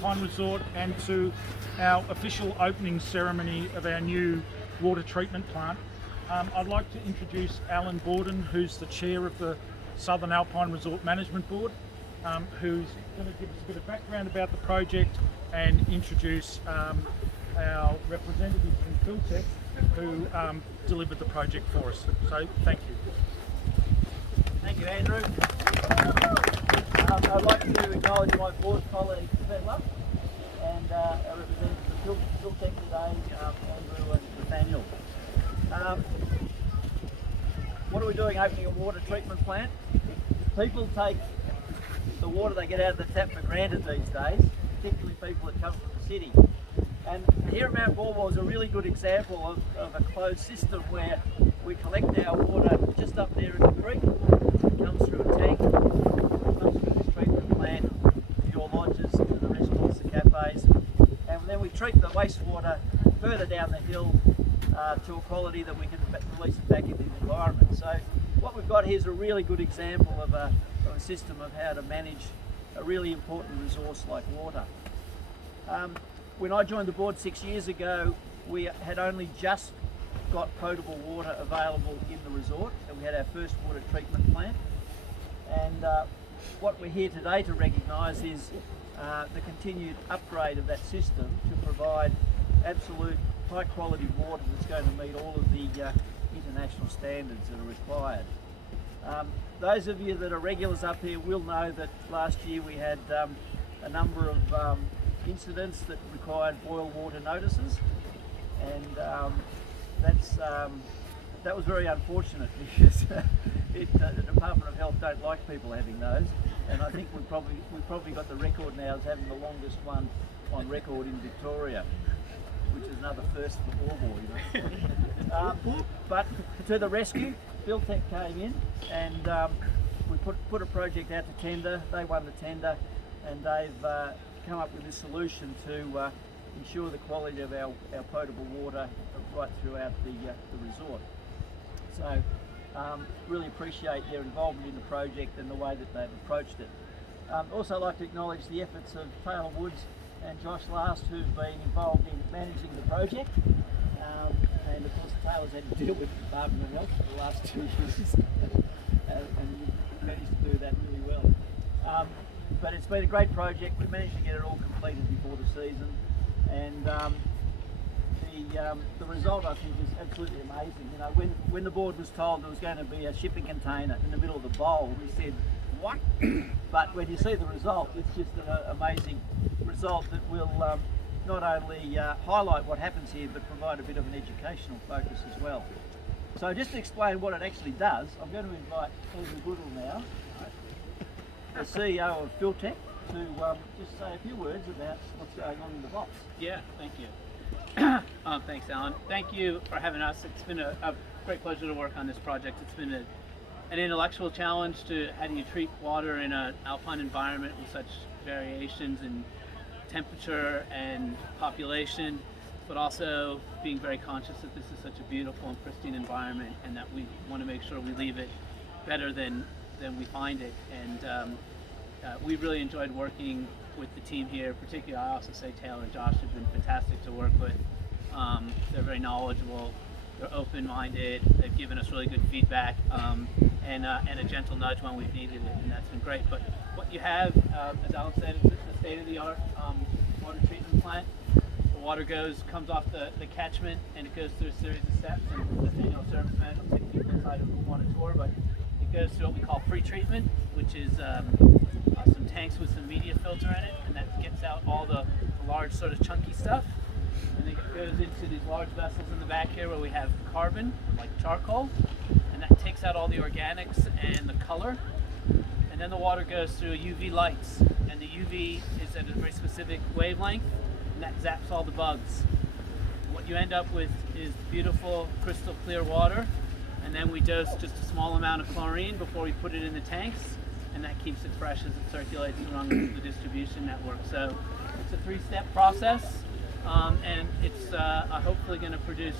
Alpine Resort and to our official opening ceremony of our new water treatment plant. I'd like to introduce Alan Borden, who's the chair of the Southern Alpine Resort Management Board, who's going to give us a bit of background about the project and introduce our representatives from Philtech who delivered the project for us. So thank you. Thank you, Andrew. I'd like to acknowledge my board colleague, Svetla, and our representatives of Philtech today, Andrew and Nathaniel. What are we doing opening a water treatment plant? People take the water they get out of the tap for granted these days, particularly people that come from the city. And here at Mt Baw Baw is a really good example of a closed system where we collect our water just up there in the creek. It comes through a tank, comes through this treatment plant, your lodges, the restaurants, the cafes, and then we treat the wastewater further down the hill to a quality that we can release it back into the environment. So what we've got here is a really good example of a system of how to manage a really important resource like water. When I joined the board 6 years ago, we had only just got potable water available in the resort, and we had our first water treatment plant. And what we're here today to recognise is the continued upgrade of that system to provide absolute high quality water that's going to meet all of the international standards that are required. Those of you that are regulars up here will know that last year we had a number of incidents that required boil water notices, and that was very unfortunate because the Department of Health don't like people having those, and I think we've probably got the record now as having the longest one on record in Victoria, which is another first for Baw Baw, you know. But to the rescue, Philtech came in and we put a project out to tender. They won the tender, and they've come up with a solution to ensure the quality of our potable water right throughout the resort. So really appreciate their involvement in the project and the way that they've approached it. Also like to acknowledge the efforts of Taylor Woods and Josh Last, who've been involved in managing the project. And of course Taylor's had to deal with the Department of Health for the last 2 years and we managed to do that really well. But it's been a great project. We managed to get it all completed before the season, and the result I think is absolutely amazing. You know, when the board was told there was going to be a shipping container in the middle of the bowl, we said, what? But when you see the result, it's just an amazing result that will not only highlight what happens here, but provide a bit of an educational focus as well. So just to explain what it actually does, I'm going to invite Andrew Goodall now, the CEO of Philtech, to just say a few words about what's going on in the box. Yeah, thank you. Thanks, Alan. Thank you for having us. It's been a great pleasure to work on this project. It's been an intellectual challenge to how do you treat water in an alpine environment with such variations in temperature and population, but also being very conscious that this is such a beautiful and pristine environment and that we want to make sure we leave it better than we find it. And we really enjoyed working with the team here. Particularly, I also say Taylor and Josh have been fantastic to work with. They're very knowledgeable, they're open-minded, they've given us really good feedback and a gentle nudge when we've needed it, and that's been great. But what you have, as Alan said, is a state-of-the-art water treatment plant. The water comes off the catchment, and it goes through a series of steps, and the annual service manager will take people inside who want a tour, but it goes through what we call pre-treatment, which is some tanks with some media filter in it, and that gets out all the large sort of chunky stuff. And then it goes into these large vessels in the back here where we have carbon, like charcoal, and that takes out all the organics and the color. And then the water goes through UV lights, and the UV is at a very specific wavelength, and that zaps all the bugs. What you end up with is beautiful crystal clear water, and then we dose just a small amount of chlorine before we put it in the tanks, and that keeps it fresh as it circulates around the distribution network. So it's a three-step process, and it's hopefully going to produce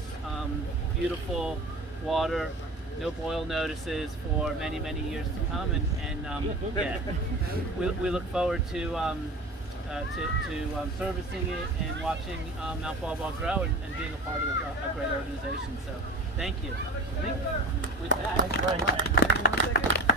beautiful water, no boil notices for many years to come, and yeah, we look forward to to servicing it and watching Mt. Baw Baw grow and being a part of a great organization. So thank you. I think with that, Great.